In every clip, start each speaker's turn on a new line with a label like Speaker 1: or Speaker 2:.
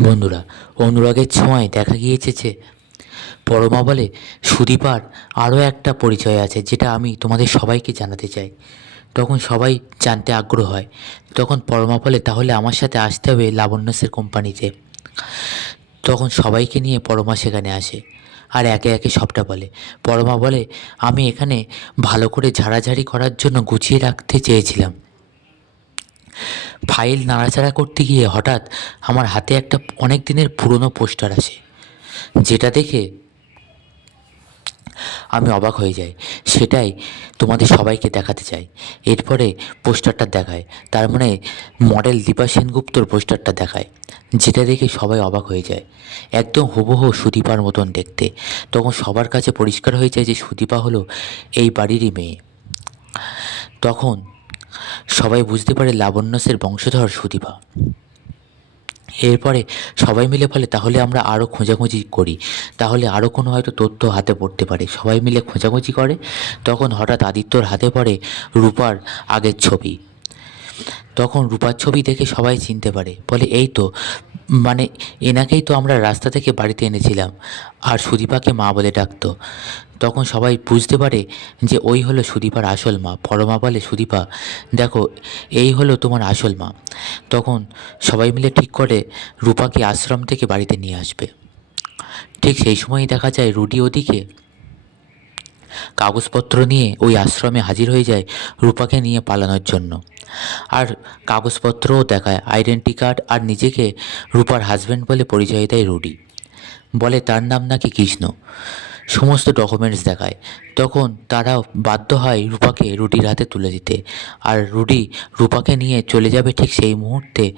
Speaker 1: বন্ধুরা, অনুরাগের ছোঁয়ায় দেখা গিয়েছে যে পরমা বলে, সুদীপার আরও একটা পরিচয় আছে যেটা আমি তোমাদের সবাইকে জানাতে চাই। তখন সবাই জানতে আগ্রহ হয়। তখন পরমা বলে, তাহলে আমার সাথে আসতে হবে লাবণ্যসের কোম্পানিতে। তখন সবাইকে নিয়ে পরমা সেখানে আসে আর একে একে সবটা বলে। পরমা বলে, আমি এখানে ভালো করে ঝাড়াঝাড়ি করার জন্য গুছিয়ে রাখতে চেয়েছিলাম। ফাইল নাড়াচাড়া করতে গিয়ে হঠাৎ আমার হাতে একটা অনেক দিনের পুরনো পোস্টার আসে। যেটা দেখে আমি অবাক হয়ে যাই। সেটাই তোমাদের সবাইকে দেখাতে চাই। এরপরে পোস্টারটা দেখায়। তার মানে মডেল দীপা সেনগুপ্তর পোস্টারটা দেখায়, যেটা দেখে সবাই অবাক হয়ে যায়। একদম হুবহু সুদীপার মতন দেখতে। তখন সবার কাছে পরিষ্কার হয়ে যায় যে সুদীপা হলো এই বাড়িরই মেয়ে। তখন সবাই বুঝতে পারে লাবণ্যসের বংশধর সুদীপা। এরপরে সবাই মিলে বলে, তাহলে আমরা আরও খোঁজাখুঁজি করি। তাহলে আরও কোনো হয়তো তথ্য হাতে পড়তে পারে। সবাই মিলে খোঁজাখুঁজি করে। তখন হঠাৎ আদিত্যর হাতে পড়ে রূপার আগের ছবি। তখন রূপার ছবি দেখে সবাই চিনতে পারে। বলে, এই তো মানে এনাকেই তো আমরা রাস্তা থেকে বাড়িতে এনেছিলাম। আর সুদীপাকে মা বলে ডাকতো। তখন সবাই বুঝতে পারে যে ওই হলো সুদীপার আসল মা, পরমা বলে সুদীপা, দেখো, এই হলো তোমার আসল মা। তখন সবাই মিলে ঠিক করে রূপাকে আশ্রম থেকে বাড়িতে নিয়ে আসবে। ঠিক সেই সময়ই দেখা যায় রুডি ওদিকে কাগজপত্র নিয়ে ওই আশ্রমে হাজির হয়ে যায় রূপাকে নিয়ে পালানোর জন্য। আর কাগজপত্রও দেখায়, আইডেন্টি কার্ড আর নিজেকে রূপার হাজব্যান্ড বলে পরিচয় দেয় রুডি। বলে, তার নাম নাকি কৃষ্ণ? সমস্ত ডকুমেন্টস দেখায়। তখন তারা বাধ্য হয় রূপাকে রুডির হাতে তুলে দিতে। আর রুডি রূপাকে নিয়ে চলে যাবে ঠিক সেই মুহূর্তে।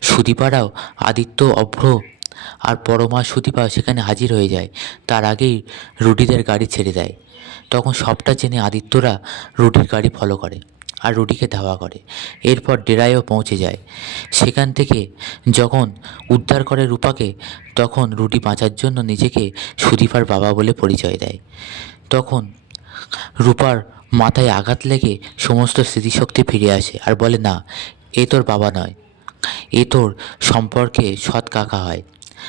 Speaker 1: সুদীপারাও আদিত্য, অভ্র আর পরমা, সুদীপা সেখানে হাজির হয়ে যায়। তার আগেই রুডিদের গাড়ি ছেড়ে দেয়। তখন সবটা জেনে আদিত্যরা রুডির গাড়ি ফলো করে। আর রুটিকে ধাওয়া করে। এরপর ডেরায়ও পৌঁছে যায়। সেখান থেকে যখন উদ্ধার করে রূপাকে, তখন রুটি বাঁচার জন্য নিজেকে সুদীপার বাবা বলে পরিচয় দেয়। তখন রূপার মাথায় আঘাত লেগে সমস্ত স্মৃতিশক্তি ফিরে আসে আর বলে, না, এ তোর বাবা নয়। এ তোর সম্পর্কে সৎ কাকা হয়।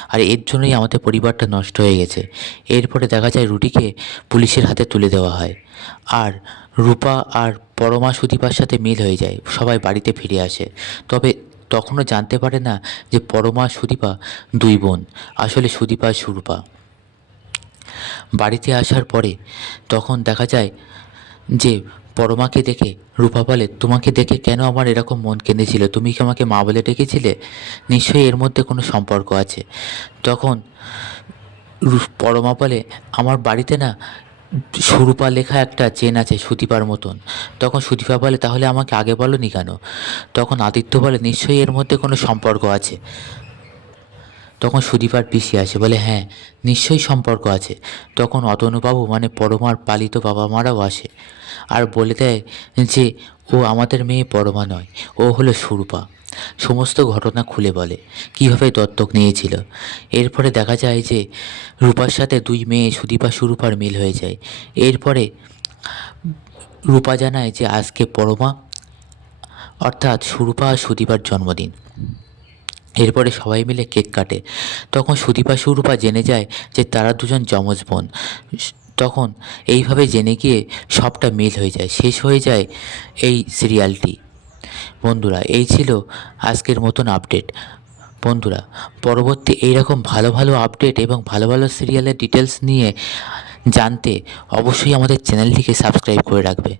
Speaker 1: আর এর জন্যই আমাদের পরিবারটা নষ্ট হয়ে গেছে। এরপরে দেখা যায় রুটিকে পুলিশের হাতে তুলে দেওয়া হয়। আর রূপা আর পরমা সুদীপার সাথে মিল হয়ে যায়, সবাই বাড়িতে ফিরে আসে। তবে তখনও জানতে পারে না যে পরমা, সুদীপা দুই বোন, আসলে সুদীপা সুরূপা। বাড়িতে আসার পরে তখন দেখা যায় যে পরমাকে দেখে, রূপা বলে, তোমাকে দেখে কেন আমার এরকম মন কেঁদেছিল? তুমি কি আমাকে মা বলে ডেকেছিলে? নিশ্চয়ই এর মধ্যে কোনো সম্পর্ক আছে। তখন পরমা বলে, আমার বাড়িতে না সুরূপা লেখা একটা চেন আছে সুদীপার মতন। তখন সুদীপা বলে, তাহলে আমাকে আগে বলনি কেন? তখন আদিত্য বলে, নিশ্চয়ই এর মধ্যে কোনো সম্পর্ক আছে। তখন সুদীপার পিসি আসে, বলে হ্যাঁ নিশ্চয়ই সম্পর্ক আছে। তখন অতনুবাবু মানে পরমার পালিত বাবা মারাও আসে। আর বলে দেয় যে, ও আমাদের মেয়ে পরমা নয়, ও হলো সুরূপা। সমস্ত ঘটনা খুলে বলে, কীভাবে দত্তক নিয়েছিল? এরপরে দেখা যায় যে, রূপার সাথে দুই মেয়ে সুদীপা সুরূপার মিল হয়ে যায়। এরপরে রূপা জানায় যে, আজকে পরমা, অর্থাৎ সুরূপা আর সুদীপার জন্মদিন। এরপরে সবাই মিলে কেক কাটে। তখন সুদীপা সুরূপা জেনে যায় যে, তারা দুজন যমজ বোন। তখন এইভাবে জেনে গিয়ে সবটা মিল হয়ে যায়, শেষ হয়ে যায় এই সিরিয়ালটি বন্ধুরা, এই ছিল আজকের মতন আপডেট বন্ধুরা, পরবর্তী এইরকম ভালো ভালো আপডেট এবং ভালো ভালো সিরিয়ালের ডিটেলস নিয়ে জানতে অবশ্যই আমাদের চ্যানেলটিকে সাবস্ক্রাইব করে রাখবে।